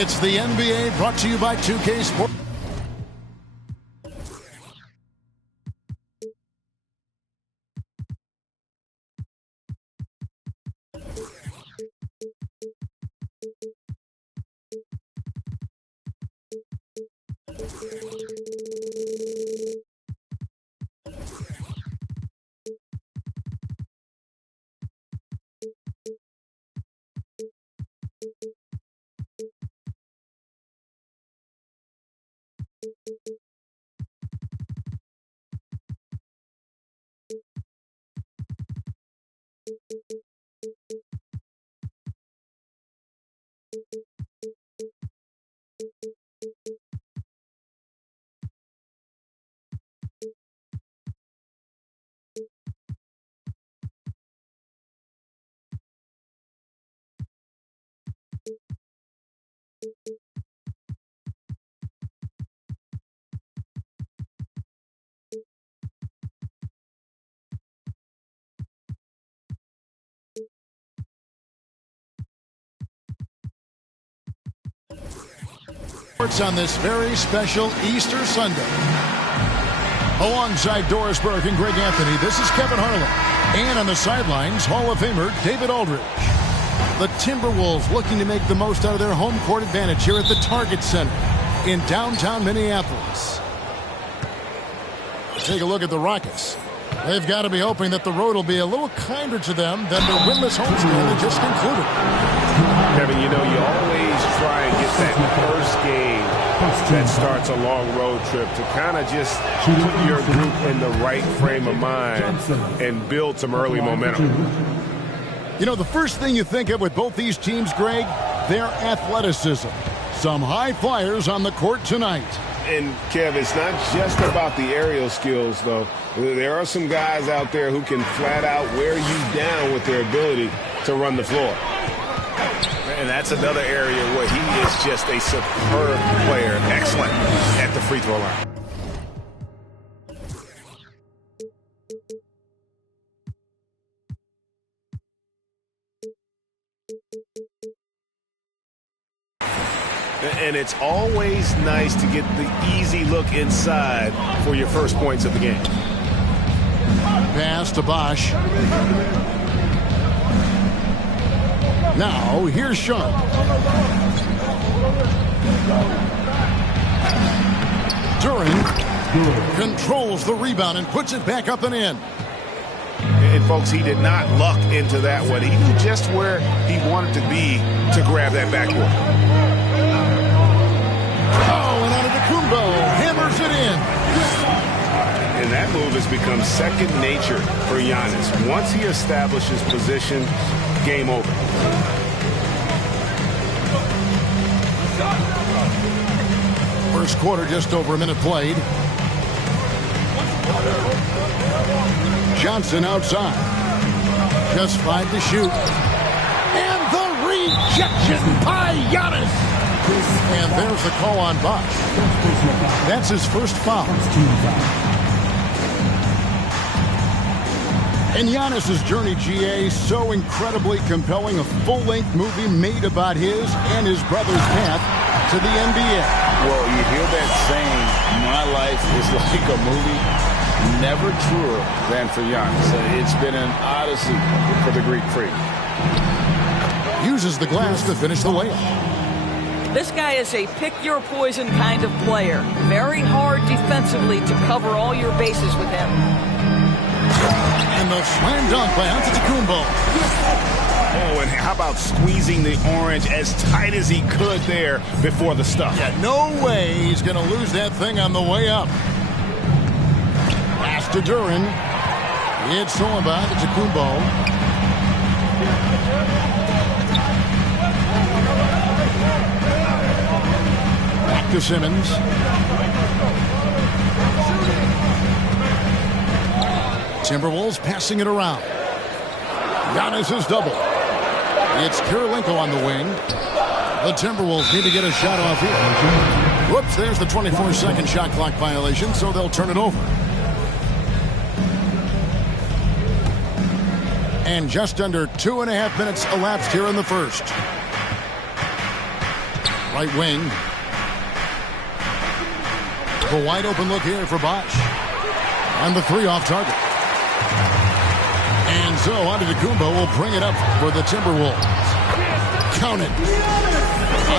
It's the NBA brought to you by 2K Sports. On this very special Easter Sunday. Alongside Doris Burke and Greg Anthony, this is Kevin Harlan. And on the sidelines, Hall of Famer David Aldridge. The Timberwolves looking to make the most out of their home court advantage here at the Target Center in downtown Minneapolis. Take a look at the Rockets. They've got to be hoping that the road will be a little kinder to them than the winless homestand that just concluded. Kevin, you know, you always try and get that first game that starts a long road trip to kind of just put your group in the right frame of mind and build some early momentum. You know, the first thing you think of with both these teams, Greg, their athleticism. Some high flyers on the court tonight. And, Kev, it's not just about the aerial skills, though. There are some guys out there who can flat out wear you down with their ability to run the floor. And that's another area where he is just a superb player. Excellent at the free throw line. And it's always nice to get the easy look inside for your first points of the game. Pass to Bosch. Now, here's Sharp. Duran controls the rebound and puts it back up and in. And, folks, he did not luck into that one. He knew just where he wanted to be to grab that backboard. Oh, and Antetokounmpo hammers it in. And that move has become second nature for Giannis. Once he establishes position, game over. First quarter, just over a minute played. Johnson outside. Just 5 to shoot. And the rejection by Giannis. And there's the call on Bosch. That's his first foul. And Giannis's journey, GA, so incredibly compelling. A full-length movie made about his and his brother's path to the NBA. Well, you hear that saying, my life is like a movie. Never truer than for Giannis. It's been an odyssey for the Greek freak. Uses the glass to finish the layup. This guy is a pick-your-poison kind of player. Very hard defensively to cover all your bases with him. And the slam dunk by Antetokounmpo. Oh, and how about squeezing the orange as tight as he could there before the stuff? Yeah, no way he's going to lose that thing on the way up. Pass to Duran. It's stolen by Antetokounmpo. Back to Simmons. Timberwolves passing it around. Giannis is double. It's Kirilenko on the wing. The Timberwolves need to get a shot off here. Whoops, there's the 24-second shot clock violation, so they'll turn it over. And just under 2.5 minutes elapsed here in the first. Right wing. The wide open look here for Bosch. On the 3 off target. And so Antetokounmpo will bring it up for the Timberwolves. Count it.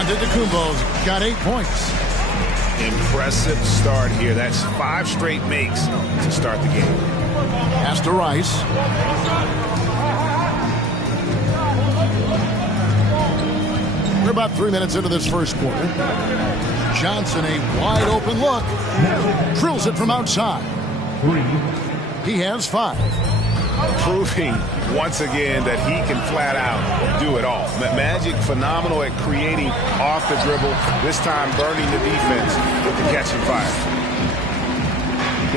Antetokounmpo's got 8 points. Impressive start here. That's 5 straight makes to start the game. Pass to Rice. We're about 3 minutes into this first quarter. Johnson, a wide open look. Drills it from outside. He has 5. Proving once again that he can flat out do it all. Magic phenomenal at creating off the dribble, this time burning the defense with the catch and fire.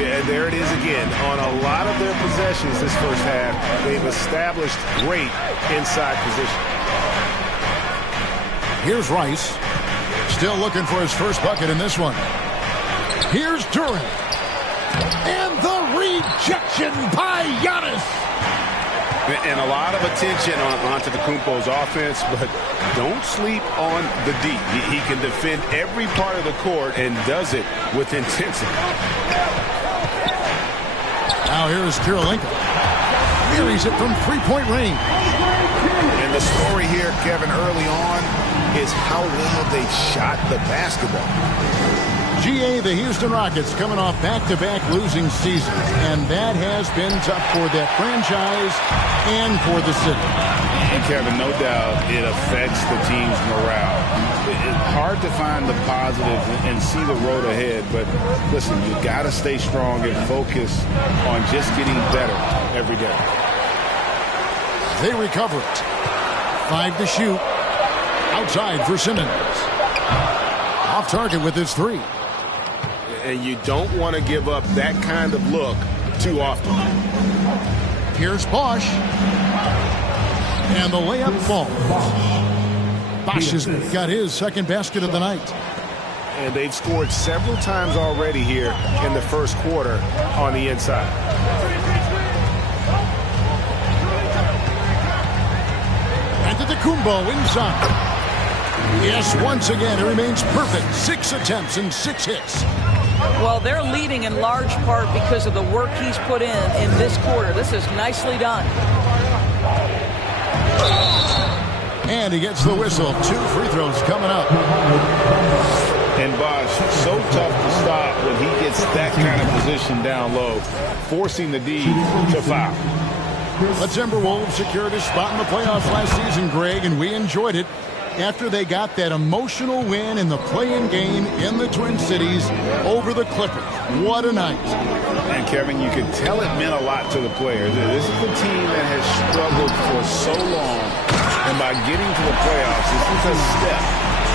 Yeah, there it is again. On a lot of their possessions this first half, they've established great inside position. Here's Rice. Still looking for his first bucket in this one. Here's Durant. And the rejection by Giannis. And a lot of attention on Antetokounmpo's offense, but don't sleep on the D. He can defend every part of the court and does it with intensity. Now here's Kirilenko. Buries it from 3-point range. And the story here, Kevin, early on is how well they've shot the basketball. GA, the Houston Rockets coming off back-to-back losing seasons, and that has been tough for that franchise and for the city. And Kevin, no doubt it affects the team's morale. It's hard to find the positives and see the road ahead, but listen, you got to stay strong and focus on just getting better every day. They recover it. 5 to shoot. Outside for Simmons. Off target with his 3. And you don't want to give up that kind of look too often. Here's Bosch. And the layup falls. Bosch has got his second basket of the night. And they've scored several times already here in the first quarter on the inside. Antetokounmpo inside. Yes, once again, it remains perfect. 6 attempts and 6 hits. Well, they're leading in large part because of the work he's put in this quarter. This is nicely done. And he gets the whistle. 2 free throws coming up. And Bosch, so tough to stop when he gets that kind of position down low, forcing the D to foul. The Timberwolves secured a spot in the playoffs last season, Greg, and we enjoyed it after they got that emotional win in the play-in game in the Twin Cities over the Clippers. What a night. And Kevin, you can tell it meant a lot to the players. This is a team that has struggled for so long, and by getting to the playoffs, this is a step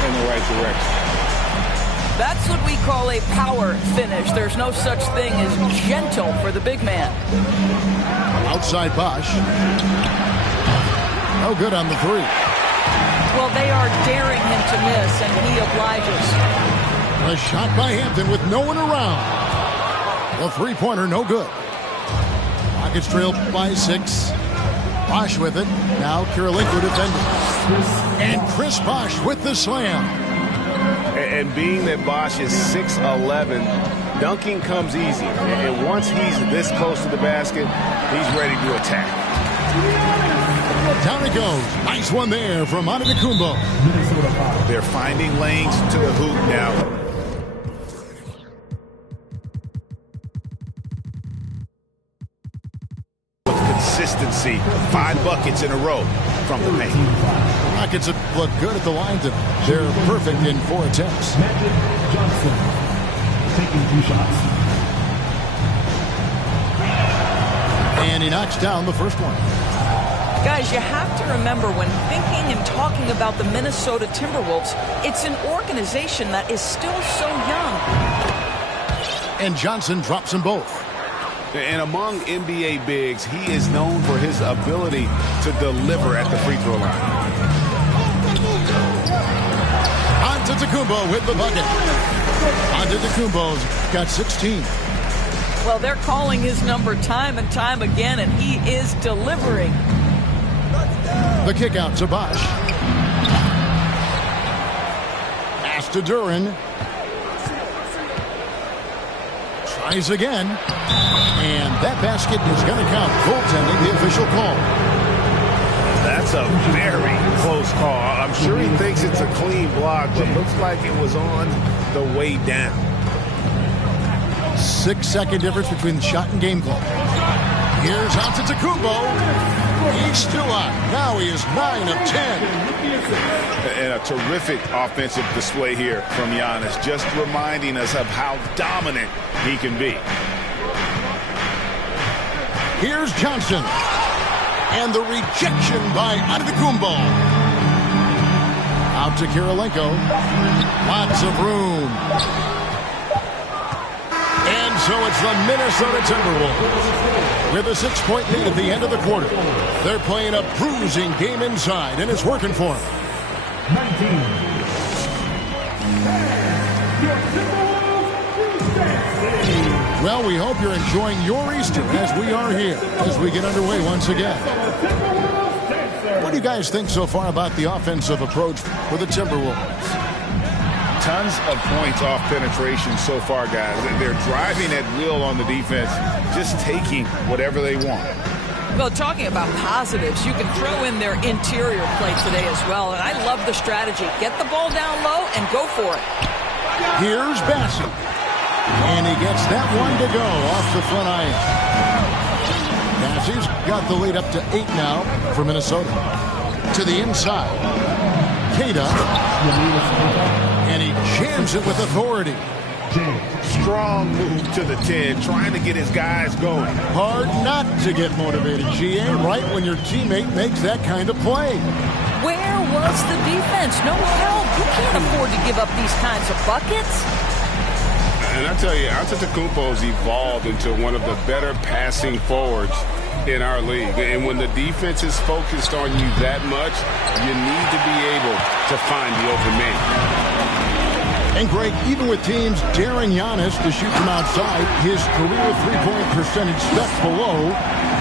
in the right direction. That's what we call a power finish. There's no such thing as gentle for the big man. Outside Bosch. No good on the 3. Well, they are daring him to miss, and he obliges. A shot by Hampton with no one around. The 3-pointer, no good. Rockets trail by 6. Bosch with it. Now Kirilenko defending. And Chris Bosch with the slam. And being that Bosch is 6'11", dunking comes easy. And once he's this close to the basket, he's ready to attack. Down it goes. Nice one there from Antetokounmpo. They're finding lanes to the hoop now. With consistency, 5 buckets in a row from the paint. The Rockets have looked good at the line tonight. They're perfect in 4 attempts. Johnson taking 2 shots. And he knocks down the first one. Guys, you have to remember when thinking and talking about the Minnesota Timberwolves, it's an organization that is still so young. And Johnson drops them both. And among NBA bigs, he is known for his ability to deliver at the free throw line. Antetokounmpo with the bucket. Antetokounmpo's got 16. Well, they're calling his number time and time again, and he is delivering. The kick out to Bosch. to Duran. Tries again. And that basket is going to count. Goaltending, the official call. That's a very close call. I'm sure he thinks it's a clean block, but looks like it was on the way down. 6-second difference between the shot and game clock. Here's Antetokounmpo. He's still on. Now he is 9 of 10. And a terrific offensive display here from Giannis, just reminding us of how dominant he can be. Here's Johnson. And the rejection by Antetokounmpo. Out to Kirilenko. Lots of room. And so it's the Minnesota Timberwolves with a 6-point lead at the end of the quarter. They're playing a bruising game inside, and it's working for them. 19. Well, we hope you're enjoying your Easter as we are here as we get underway once again. What do you guys think so far about the offensive approach for the Timberwolves? Tons of points off penetration so far, guys. They're driving at will on the defense, just taking whatever they want. Well, talking about positives, you can throw in their interior play today as well. And I love the strategy. Get the ball down low and go for it. Here's Bassett. And he gets that one to go off the front iron. Bassey's got the lead up to 8 now for Minnesota. To the inside. Kata. And he jams it with authority. Strong move to the 10, trying to get his guys going. Hard not to get motivated, GA, right when your teammate makes that kind of play. Where was the defense? No help. You can't afford to give up these kinds of buckets. And I tell you, Antetokounmpo's evolved into one of the better passing forwards in our league. And when the defense is focused on you that much, you need to be able to find the open man. And Greg, even with teams daring Giannis to shoot from outside, his career three-point percentage steps below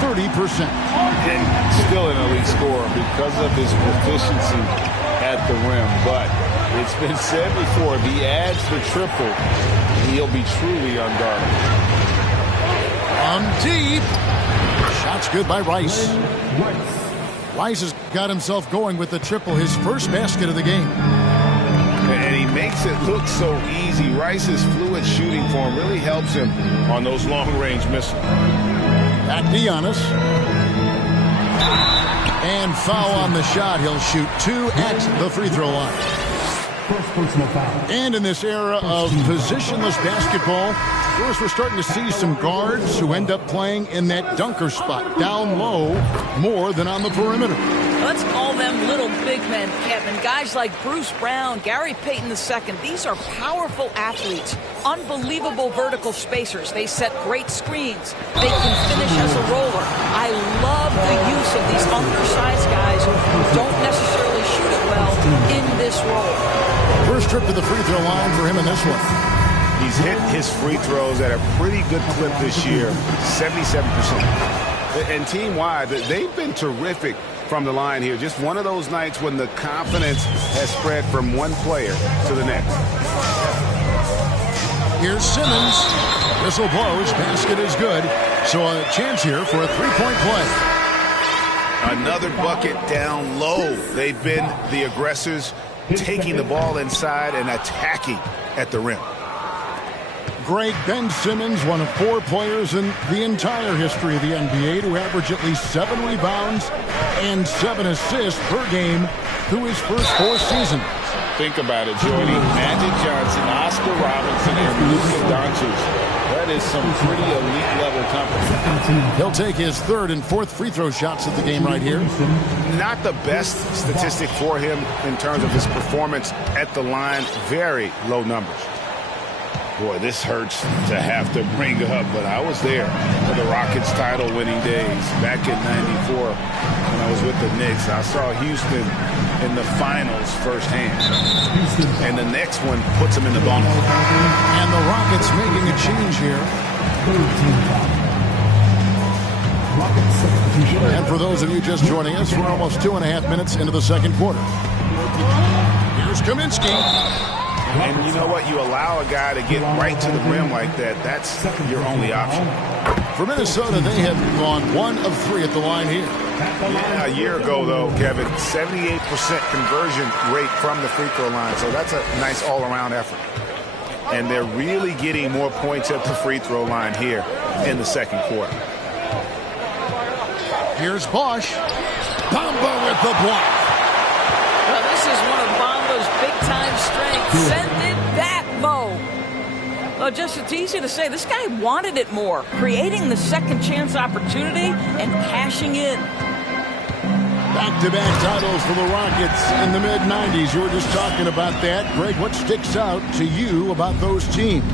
30%. And still an elite scorer because of his proficiency at the rim. But it's been said before, if he adds the triple, he'll be truly unguardable. Deep. Shot's good by Rice. Rice has got himself going with the triple, his first basket of the game. And he makes it look so easy. Rice's fluid shooting form really helps him on those long-range missiles. At Giannis. And foul on the shot. He'll shoot 2 at the free throw line. First personal foul. And in this era of positionless basketball, first we're starting to see some guards who end up playing in that dunker spot, down low, more than on the perimeter. Let's call them little big men, Kevin. Guys like Bruce Brown, Gary Payton II. These are powerful athletes, unbelievable vertical spacers. They set great screens. They can finish as a roller. I love the use of these undersized guys who don't necessarily shoot it well in this role. First trip to the free throw line for him in this one. He's hit his free throws at a pretty good clip this year, 77%. And team-wide, they've been terrific from the line here. Just one of those nights when the confidence has spread from one player to the next. Here's Simmons. Whistle blows. Basket is good. So a chance here for a three-point play. Another bucket down low. They've been the aggressors, taking the ball inside and attacking at the rim. Greg, Ben Simmons, one of 4 players in the entire history of the NBA to average at least 7 rebounds and 7 assists per game through his first 4 seasons. Think about it, joining Magic Johnson, Oscar Robertson, and Luka Doncic. That is some pretty elite level company. He'll take his 3rd and 4th free throw shots of the game right here. Not the best statistic for him in terms of his performance at the line. Very low numbers. Boy, this hurts to have to bring up, but I was there for the Rockets title-winning days back in '94 when I was with the Knicks. I saw Houston in the finals firsthand, and the next one puts them in the bonus. And the Rockets making a change here. And for those of you just joining us, we're almost 2.5 minutes into the second quarter. Here's Kaminsky. And you know what? You allow a guy to get right to the rim like that. That's your only option. For Minnesota, they have gone 1 of 3 at the line here. Yeah, a year ago, though, Kevin, 78% conversion rate from the free throw line. So that's a nice all-around effort. And they're really getting more points at the free throw line here in the second quarter. Here's Bosch. Bamba with the block. Well, this is one of Bamba's big-time strengths. Send it that, Mo. Well, just it's easy to say. This guy wanted it more, creating the second chance opportunity and cashing in. Back-to-back titles for the Rockets in the mid-90s. You were just talking about that. Greg, what sticks out to you about those teams?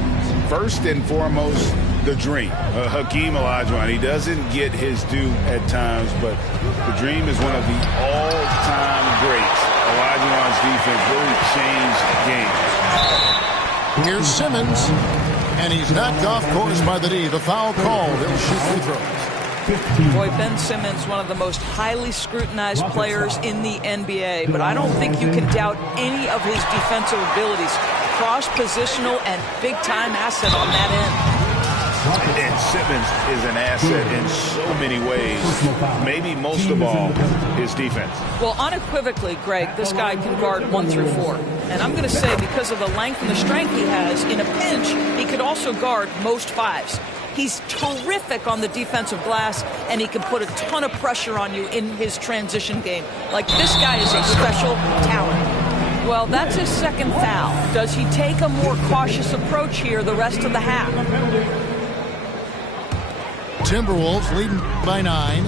First and foremost, the dream. Hakeem Olajuwon, he doesn't get his due at times, but the dream is one of the all-time greats. Olajuwon's defense really changed games. Here's Simmons, and he's knocked off course by the D. The foul called. He'll shoot free throws. Boy, Ben Simmons, one of the most highly scrutinized players in the NBA, but I don't think you can doubt any of his defensive abilities. Cross-positional and big-time asset on that end. And Simmons is an asset in so many ways. Maybe most of all, his defense. Well, unequivocally, Greg, this guy can guard 1 through 4. And I'm going to say because of the length and the strength he has, in a pinch, he could also guard most 5s. He's terrific on the defensive glass, and he can put a ton of pressure on you in his transition game. Like, this guy is a special talent. Well, that's his second foul. Does he take a more cautious approach here the rest of the half? Timberwolves leading by 9.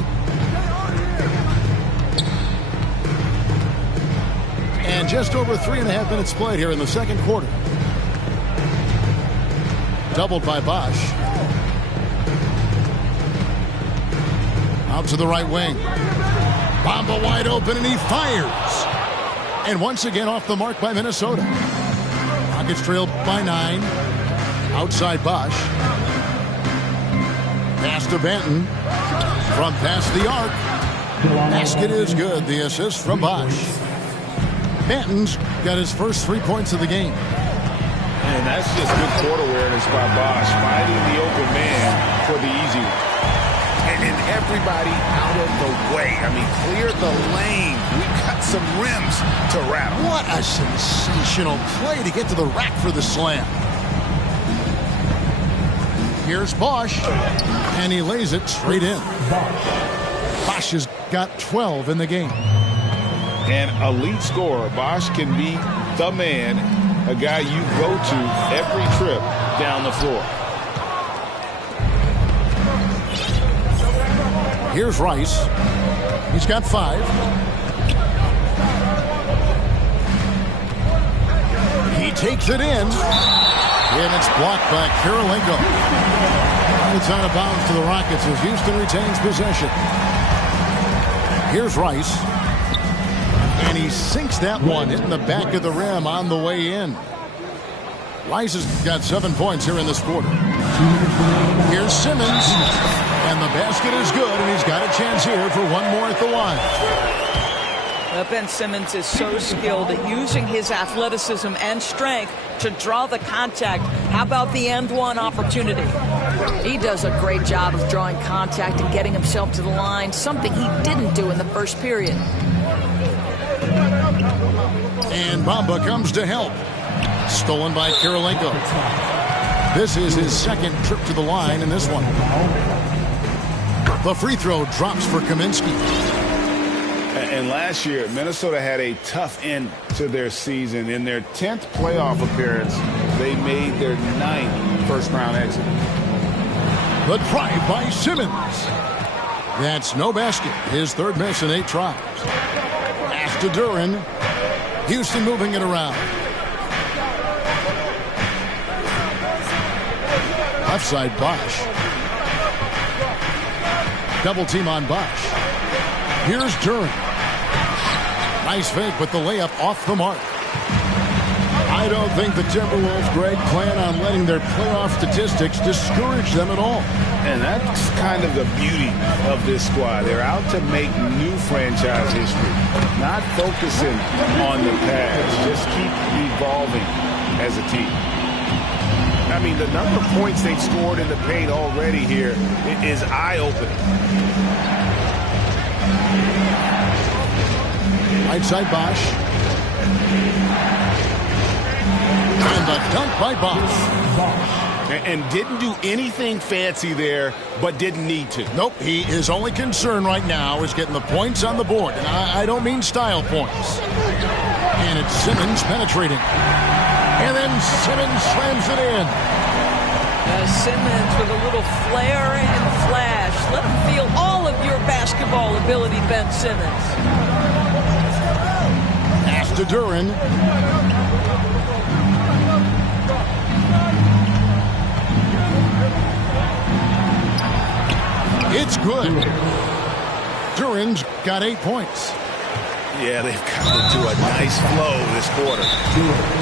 And just over 3.5 minutes played here in the second quarter. Doubled by Bosch. Out to the right wing. Bamba wide open, and he fires. And once again off the mark by Minnesota. Rockets trailed by 9. Outside Bosch. Pass to Benton. From past the arc. Basket is good. The assist from Bosch. Benton's got his first 3 points of the game. And that's just good court awareness by Bosch, finding the open man for the easy one. And everybody out of the way. I mean, clear the lane. We got some rims to rattle. What a sensational play to get to the rack for the slam. Here's Bosch, and he lays it straight in. Bosch has got 12 in the game. An elite scorer. Bosch can be the man, a guy you go to every trip down the floor. Here's Rice. He's got 5. He takes it in. And it's blocked by Karolinko. It's out of bounds to the Rockets as Houston retains possession. Here's Rice. And he sinks that one, hitting the back of the rim on the way in. Rice has got 7 points here in this quarter. Here's Simmons. And the basket is good, and he's got a chance here for one more at the line. Ben Simmons is so skilled at using his athleticism and strength to draw the contact. How about the end one opportunity? He does a great job of drawing contact and getting himself to the line, something he didn't do in the first period. And Bamba comes to help. Stolen by Karolinko. This is his second trip to the line in this one. The free throw drops for Kaminsky. And last year, Minnesota had a tough end to their season. In their 10th playoff appearance, they made their 9th first-round exit. The drive by Simmons. That's no basket. His third miss in 8 tries. Pass to Duran. Houston moving it around. Left side, Bosch. Double team on Bosch. Here's Duran. Nice fake, but the layup off the mark. I don't think the Timberwolves, Greg, plan on letting their playoff statistics discourage them at all. And that's kind of the beauty of this squad. They're out to make new franchise history, not focusing on the past. Just keep evolving as a team. I mean, the number of points they've scored in the paint already here is eye-opening. Right side Bosch. And the dunk by Bosch. And didn't do anything fancy there, but didn't need to. Nope, his only concern right now is getting the points on the board. And I don't mean style points. And it's Simmons penetrating. And then Simmons slams it in. Simmons with a little flair and flash. Let him feel all of your basketball ability, Ben Simmons. Pass to Duren. It's good. Duren's got 8 points. Yeah, they've come into a nice flow this quarter.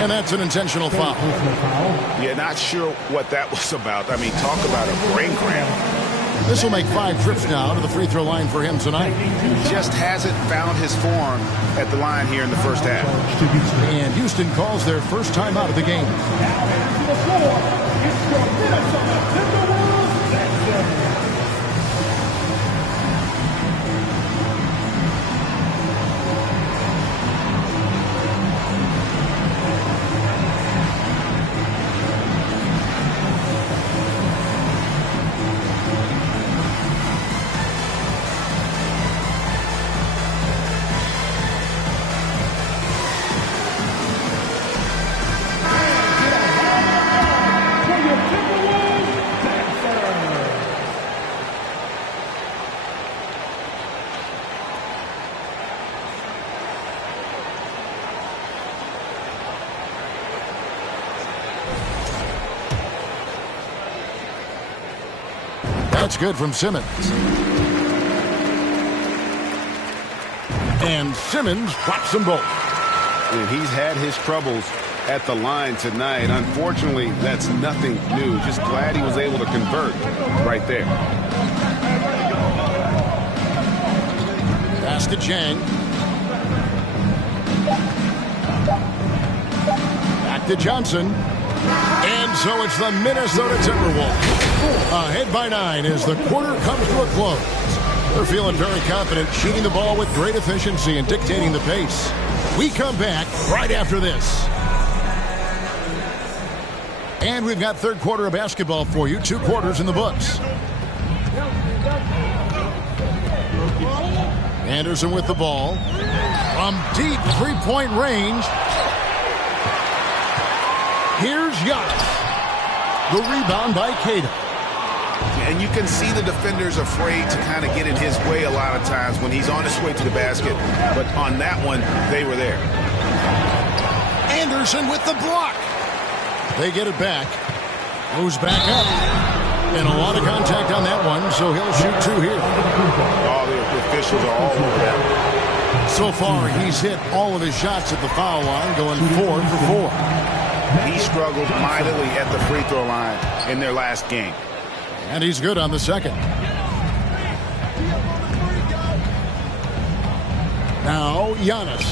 And that's an intentional foul. Yeah, not sure what that was about. I mean, talk about a brain cramp. This will make 5 trips now to the free throw line for him tonight. He just hasn't found his form at the line here in the first half. And Houston calls their first time out of the game. That's good from Simmons. And Simmons drops them both. And he's had his troubles at the line tonight. Unfortunately, that's nothing new. Just glad he was able to convert right there. Pass to Chang. Back to Johnson. And so it's the Minnesota Timberwolves ahead by 9 as the quarter comes to a close. They're feeling very confident, shooting the ball with great efficiency and dictating the pace. We come back right after this. And we've got third quarter of basketball for you. 2 quarters in the books. Anderson with the ball. From deep three-point range. Here's Giannis. The rebound by Cato. And you can see the defenders afraid to kind of get in his way a lot of times when he's on his way to the basket. But on that one, they were there. Anderson with the block. They get it back. Moves back up. And a lot of contact on that one, so he'll shoot 2 here. All the officials are all over that. So far, he's hit all of his shots at the foul line, going 4 for 4. He struggled mightily at the free throw line in their last game. And he's good on the second. Now, Giannis.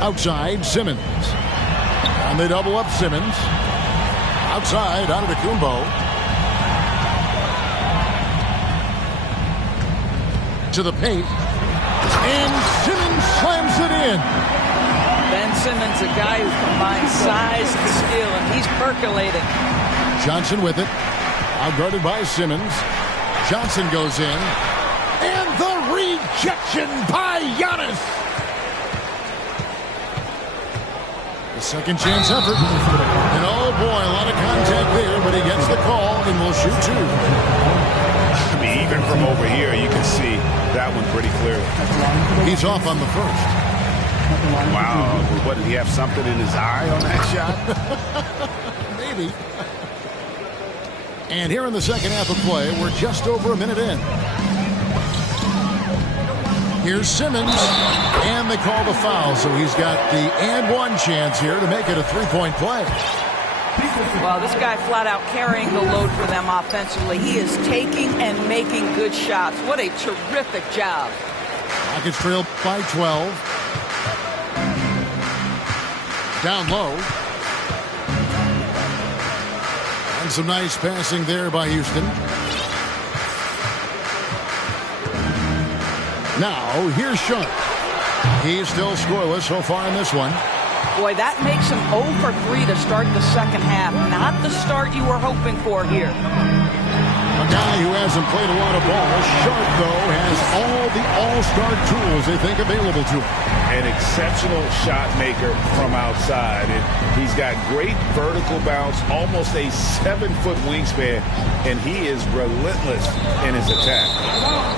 Outside, Simmons. And they double up Simmons. Outside, Antetokounmpo. To the paint. And Simmons slams it in. Ben Simmons, a guy who combines size and skill, and he's percolating. Johnson with it. Outguarded by Simmons. Johnson goes in. And the rejection by Giannis. The second chance effort. And oh boy, a lot of contact there, but he gets the call and will shoot 2. I mean, even from over here, you can see that one pretty clearly. He's off on the first. Wow. What, did he have something in his eye on that shot? Maybe. And here in the second half of play, we're just over a minute in. Here's Simmons, and they call the foul, so he's got the and one chance here to make it a 3-point play. Well, this guy flat out carrying the load for them offensively. He is taking and making good shots. What a terrific job. Rockets trail by 12. Down low. Some nice passing there by Houston. Now, here's Sharp. He's still scoreless so far in this one. Boy, that makes him 0 for 3 to start the second half. Not the start you were hoping for here. A guy who hasn't played a lot of ball. Sharp, though, has all the all-star tools they think available to him. An exceptional shot maker from outside. And he's got great vertical bounce, almost a 7-foot wingspan, and he is relentless in his attack.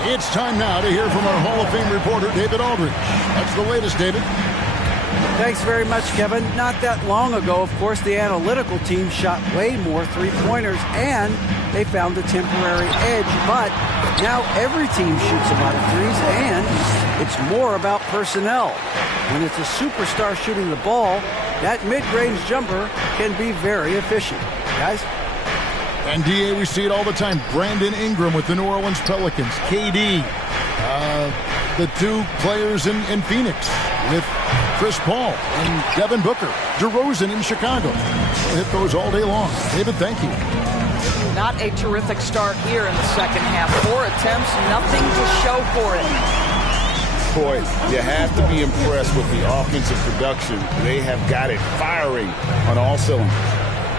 It's time now to hear from our Hall of Fame reporter, David Aldridge. That's the latest, David. Thanks very much, Kevin. Not that long ago, of course, the analytical team shot way more three-pointers, and they found a temporary edge. But now every team shoots a lot of threes, and it's more about personnel. When it's a superstar shooting the ball, that mid-range jumper can be very efficient. Guys? And, D.A., we see it all the time. Brandon Ingram with the New Orleans Pelicans. KD, the two players in Phoenix with Chris Paul and Devin Booker. DeRozan in Chicago. It goes all day long. David, thank you. Not a terrific start here in the second half. 4 attempts, nothing to show for it. Boy, you have to be impressed with the offensive production. They have got it firing on all cylinders.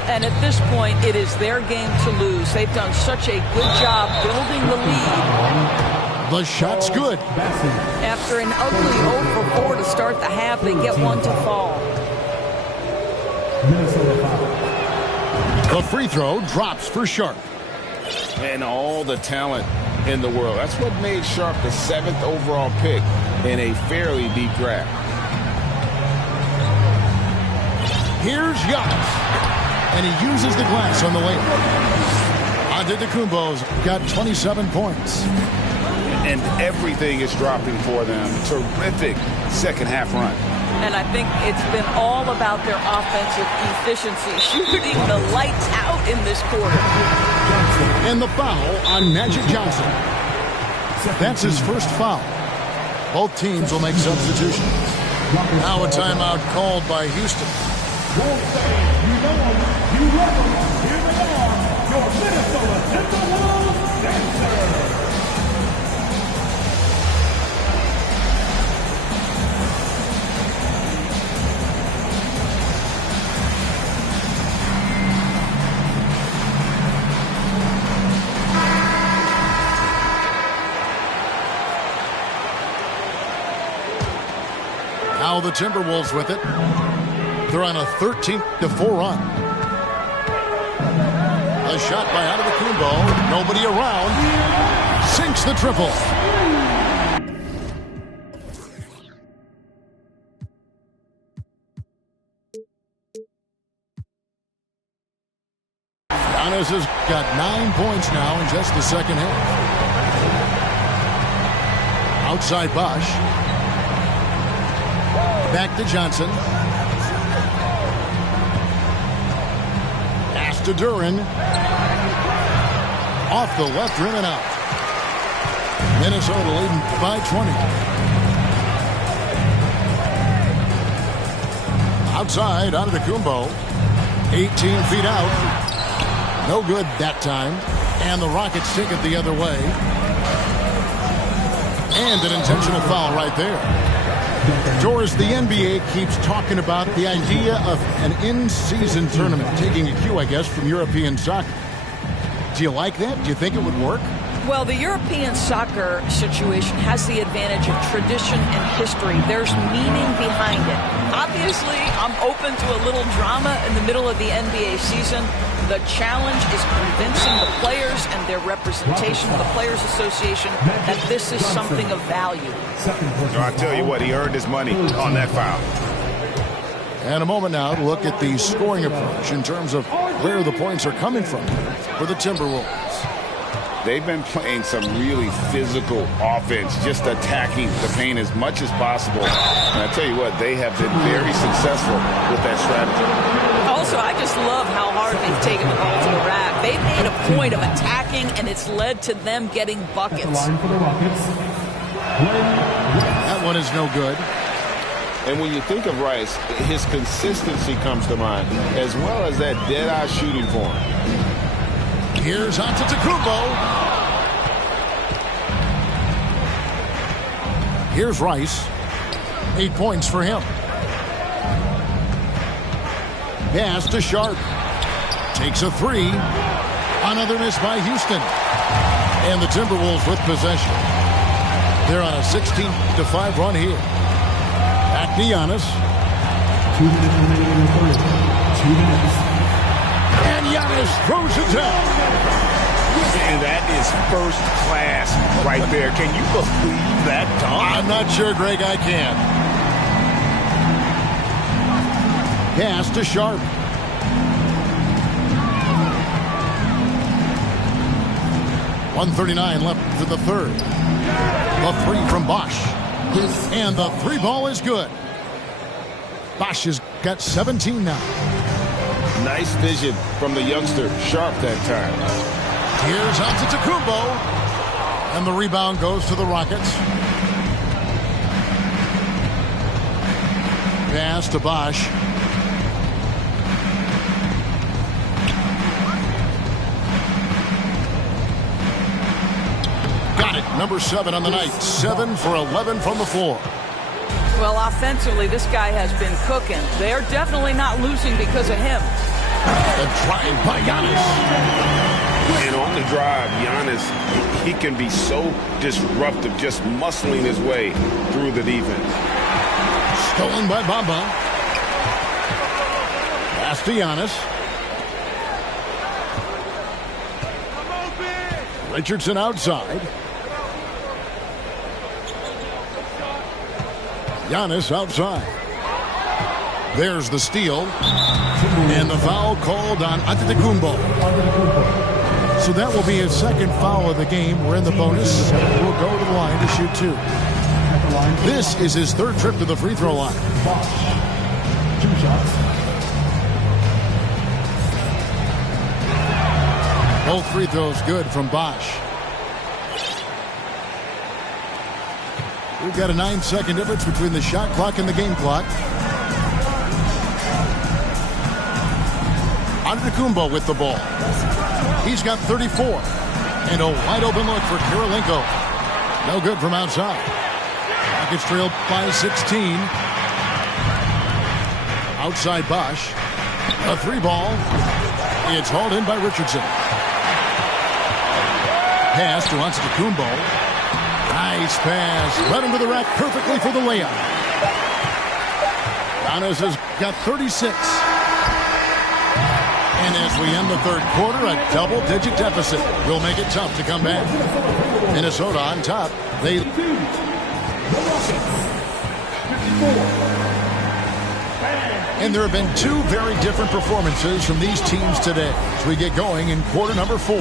And at this point, it is their game to lose. They've done such a good job building the lead. The shot's good. After an ugly 0 for 4 to start the half, they get one to fall. The free throw drops for Sharp. And all the talent in the world. That's what made Sharp the 7th overall pick in a fairly deep draft. Here's Giannis. And he uses the glass on the layup. Antetokounmpo's got 27 points. And everything is dropping for them. Terrific second half run. And I think it's been all about their offensive efficiency, shooting the lights out in this quarter. And the foul on Magic Johnson. That's his first foul. Both teams will make substitutions. Now a timeout called by Houston. You love them. Here they are, your Minnesota SuperWolves dancers. Now the Timberwolves with it. They're on a 13-4 run. A shot by Antetokounmpo. Nobody around. Sinks the triple. Giannis has got 9 points now in just the second half. Outside Bosch. Back to Johnson. Pass to Duran. Off the left rim and out. Minnesota leading by 20. Outside, Antetokounmpo. 18 feet out. No good that time. And the Rockets take it the other way. And an intentional foul right there. Doris, the NBA keeps talking about the idea of an in-season tournament, taking a cue, I guess, from European soccer. Do you like that? Do you think it would work? Well, the European soccer situation has the advantage of tradition and history. There's meaning behind it. Obviously, I'm open to a little drama in the middle of the NBA season. The challenge is convincing the players and their representation of the Players Association that this is something of value. I tell you what, he earned his money on that foul. And a moment now to look at the scoring approach in terms of where the points are coming from for the Timberwolves. They've been playing some really physical offense, just attacking the paint as much as possible. And I tell you what, they have been very successful with that strategy. Also, I just love how hard they've taken the ball to the rack. They've made a point of attacking, and it's led to them getting buckets. That one is no good. And when you think of Rice, his consistency comes to mind, as well as that dead-eye shooting form. Here's Antetokounmpo. Here's Rice. 8 points for him. Pass to Sharp. Takes a three. Another miss by Houston. And the Timberwolves with possession. They're on a 16-5 run here. Back to Giannis. 2 minutes remaining in the third. 2 minutes. And Giannis throws it down. And that is first class right there. Can you believe that dunk? I'm not sure, Greg, I can. Pass to Sharp. .139 left for the third. The three from Bosch. And the three ball is good. Bosch has got 17 now. Nice vision from the youngster, Sharp, that time. Here's Antetokounmpo. And the rebound goes to the Rockets. Pass to Bosch. Got it. Number 7 on the night. 7 for 11 from the floor. Well, offensively, this guy has been cooking. They're definitely not losing because of him. The drive by Giannis. And on the drive, Giannis, he can be so disruptive, just muscling his way through the defense. Stolen by Bamba. Pass to Giannis. Richardson outside. Giannis outside. There's the steal. And the foul called on Antetokounmpo. So that will be his second foul of the game. We're in the bonus. We'll go to the line to shoot 2. This is his third trip to the free throw line. 2 shots. Both free throws good from Bosch. We've got a 9-second difference between the shot clock and the game clock. Antetokounmpo with the ball. He's got 34. And a wide open look for Kirilenko. No good from outside. Rockets trail by 16. Outside Bosch. A 3-ball. It's hauled in by Richardson. Pass to Antetokounmpo. Nice pass. Led him to the rack perfectly for the layup. Giannis has got 36. And as we end the third quarter, a double-digit deficit will make it tough to come back. Minnesota on top. And there have been 2 very different performances from these teams today as we get going in quarter number 4.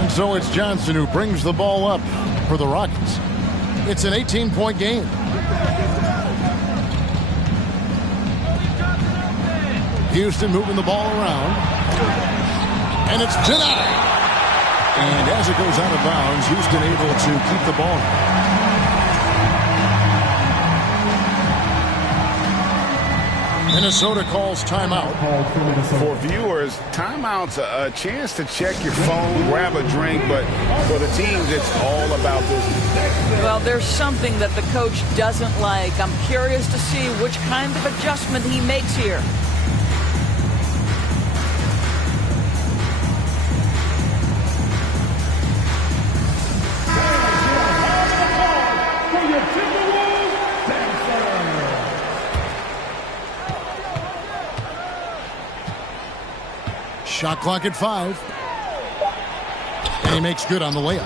And so it's Johnson who brings the ball up for the Rockets. It's an 18-point game. Houston moving the ball around. And it's denied. And as it goes out of bounds, Houston able to keep the ball. Minnesota calls timeout. For viewers, timeout's a chance to check your phone, grab a drink, but for the teams, it's all about this. Well, there's something that the coach doesn't like. I'm curious to see which kind of adjustment he makes here. Shot clock at 5. And he makes good on the layup.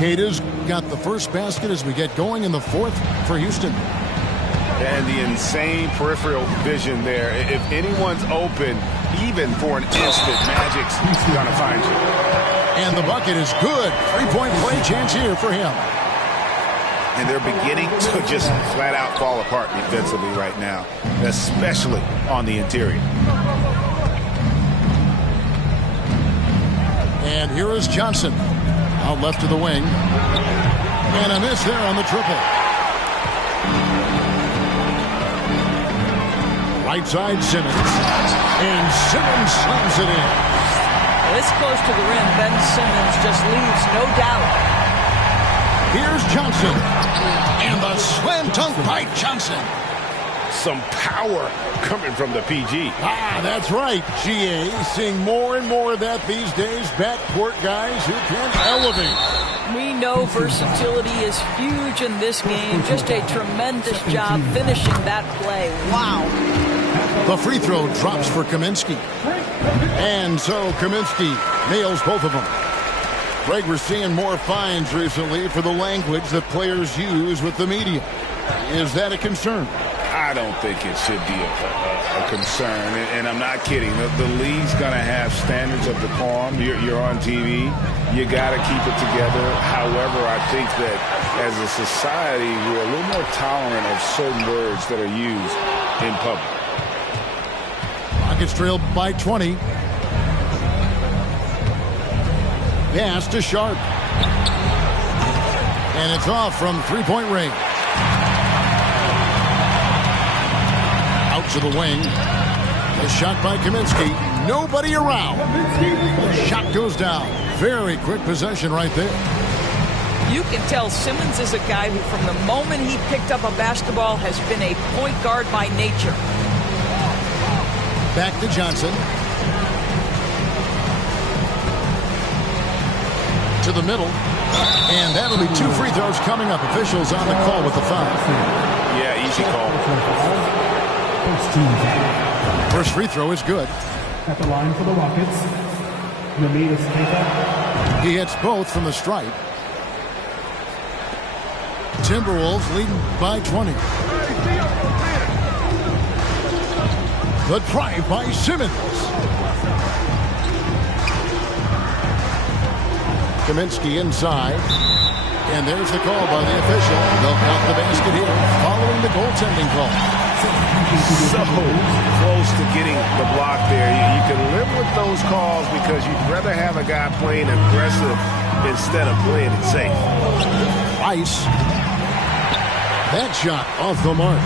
Keita's got the first basket as we get going in the fourth for Houston. And the insane peripheral vision there. If anyone's open, even for an instant, Magic's going to find you. And the bucket is good. 3-point play chance here for him. And they're beginning to just flat out fall apart defensively right now, especially on the interior. And here is Johnson. Out left to the wing. And a miss there on the triple. Right side Simmons. And Simmons slams it in. This close to the rim, Ben Simmons just leaves no doubt. Here's Johnson. And the slam dunk by Johnson. Some power coming from the PG. That's right, GA. Seeing more and more of that these days. Backcourt guys who can elevate. We know versatility is huge in this game. Just a tremendous job finishing that play. Wow. The free throw drops for Kaminsky. And so Kaminsky nails both of them. Greg, we're seeing more fines recently for the language that players use with the media. Is that a concern? I don't think it should be a concern, and I'm not kidding. The league's going to have standards of decorum. You're on TV. You got to keep it together. However, I think that as a society, we're a little more tolerant of certain words that are used in public. Rockets trailed by 20. Pass to Sharp. And it's off from three-point range. Out to the wing. A shot by Kaminsky. Nobody around. The shot goes down. Very quick possession right there. You can tell Simmons is a guy who, from the moment he picked up a basketball, has been a point guard by nature. Back to Johnson. To the middle. And that'll be 2 free throws coming up. Officials on the call with the foul. Yeah, easy call. First free throw is good. At the line for the Rockets, he hits both from the stripe. Timberwolves leading by 20. The drive by Simmons. Kaminsky inside. And there's the call by the official. They'll count the basket here following the goaltending call. So close to getting the block there. You can live with those calls because you'd rather have a guy playing aggressive instead of playing it safe. Rice. That shot off the mark.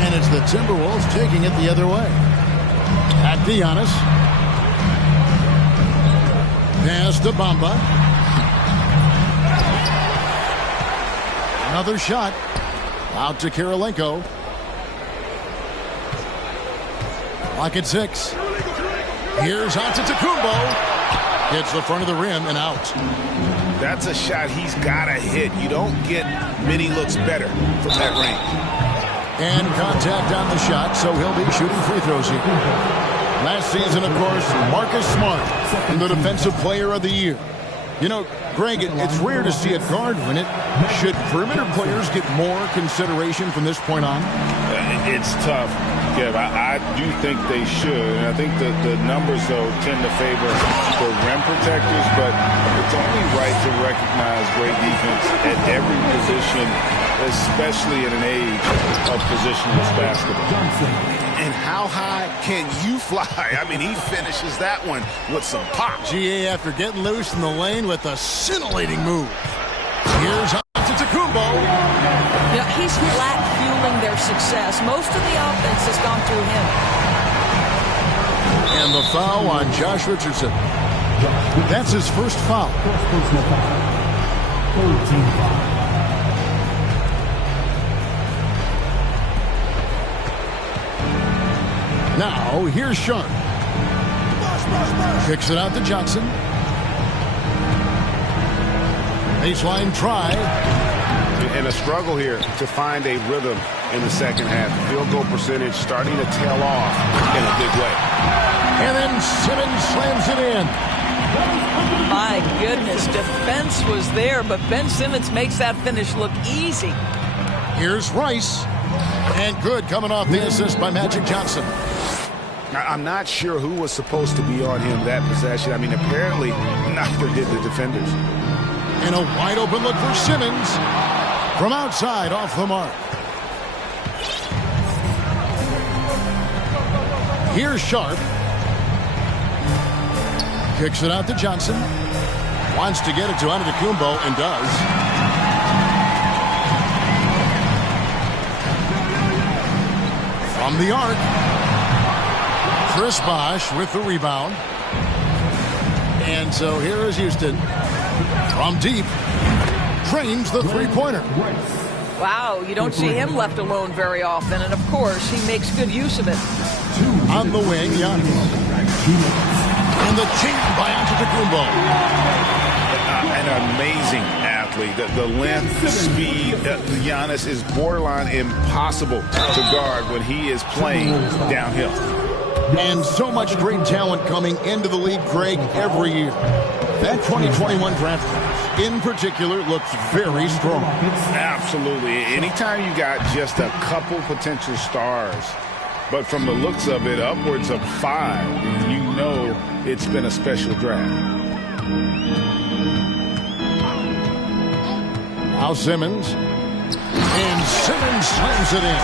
And it's the Timberwolves taking it the other way. At Giannis. Pass to Bamba. Another shot. Out to Kirilenko. Lock at 6. Here's Antetokounmpo. Hits the front of the rim and out. That's a shot he's got to hit. You don't get many looks better from that range. And contact on the shot, so he'll be shooting free throws here. Last season, of course, Marcus Smart, the Defensive Player of the Year. You know, Greg, it's rare to see a guard win it. Should perimeter players get more consideration from this point on? It's tough, Kev. I do think they should. And I think the numbers, though, tend to favor the rim protectors. But it's only right to recognize great defense at every position, especially in an age of positionless basketball. And how high can you fly? I mean, he finishes that one with some pop. GA after getting loose in the lane with a scintillating move. Here's Antetokounmpo. You know, he's flat fueling their success. Most of the offense has gone through him. And the foul on Josh Richardson. That's his first foul. Now, here's Sharp. Kicks it out to Johnson. Baseline try. And a struggle here to find a rhythm in the second half. Field goal percentage starting to tail off in a big way. And then Simmons slams it in. My goodness, defense was there, but Ben Simmons makes that finish look easy. Here's Rice. And good coming off the assist by Magic Johnson. I'm not sure who was supposed to be on him that possession. I mean, apparently neither did the defenders. And a wide open look for Simmons. From outside, off the mark. Here's Sharp. Kicks it out to Johnson. Wants to get it to Antetokounmpo and does. From the arc. Chris Bosh with the rebound. And so here is Houston from deep. Drains the three-pointer. Wow, you don't see him left alone very often. And, of course, he makes good use of it. On the wing, Giannis. And the jam by Antetokounmpo. An amazing athlete. The length, speed. Giannis is borderline impossible to guard when he is playing downhill. And so much great talent coming into the league, Craig, every year. That 2021 draft class, in particular, looks very strong. Absolutely. Anytime you got just a couple potential stars, but from the looks of it, upwards of 5, you know it's been a special draft. Now Simmons. And Simmons slams it in.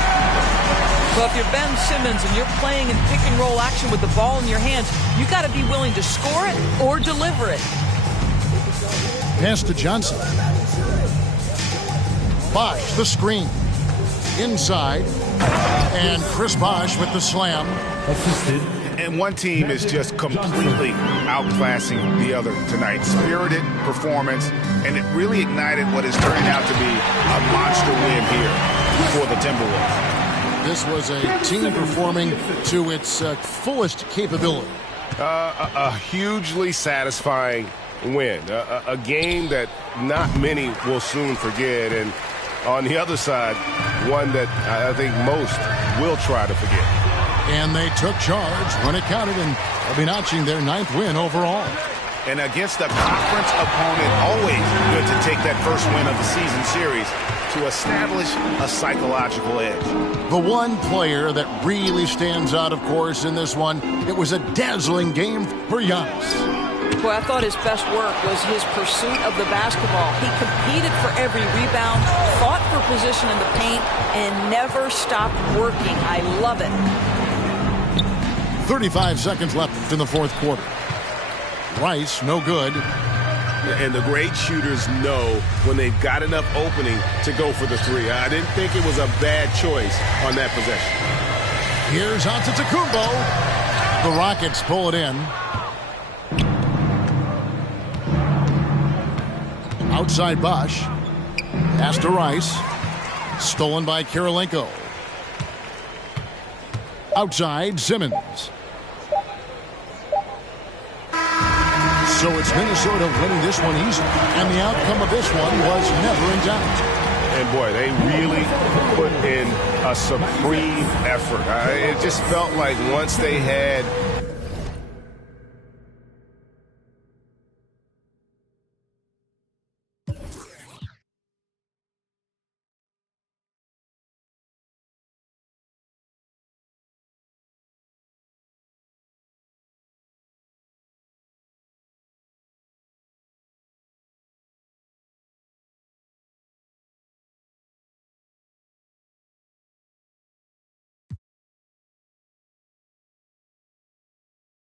Well, if you're Ben Simmons and you're playing in pick and roll action with the ball in your hands, you got to be willing to score it or deliver it. Pass to Johnson. Bosh, the screen. Inside. And Chris Bosh with the slam. Assisted. And one team is just completely outclassing the other tonight. Spirited performance, and it really ignited what is turning out to be a monster win here for the Timberwolves. This was a team performing to its fullest capability. A hugely satisfying win. A game that not many will soon forget. And on the other side, one that I think most will try to forget. And they took charge when it counted, and they'll be notching their 9th win overall. And against a conference opponent, always good to take that first win of the season series to establish a psychological edge. The one player that really stands out, of course, in this one, it was a dazzling game for Giannis. Boy, I thought his best work was his pursuit of the basketball. He competed for every rebound, fought for position in the paint, and never stopped working. I love it. 35 seconds left in the fourth quarter. Rice, no good. And the great shooters know when they've got enough opening to go for the three. I didn't think it was a bad choice on that possession. Here's Antetokounmpo. The Rockets pull it in. Outside Bosh. Pass to Rice. Stolen by Kirilenko. Outside Simmons. So it's Minnesota winning this one easily. And the outcome of this one was never in doubt. And boy, they really put in a supreme effort. It just felt like once they had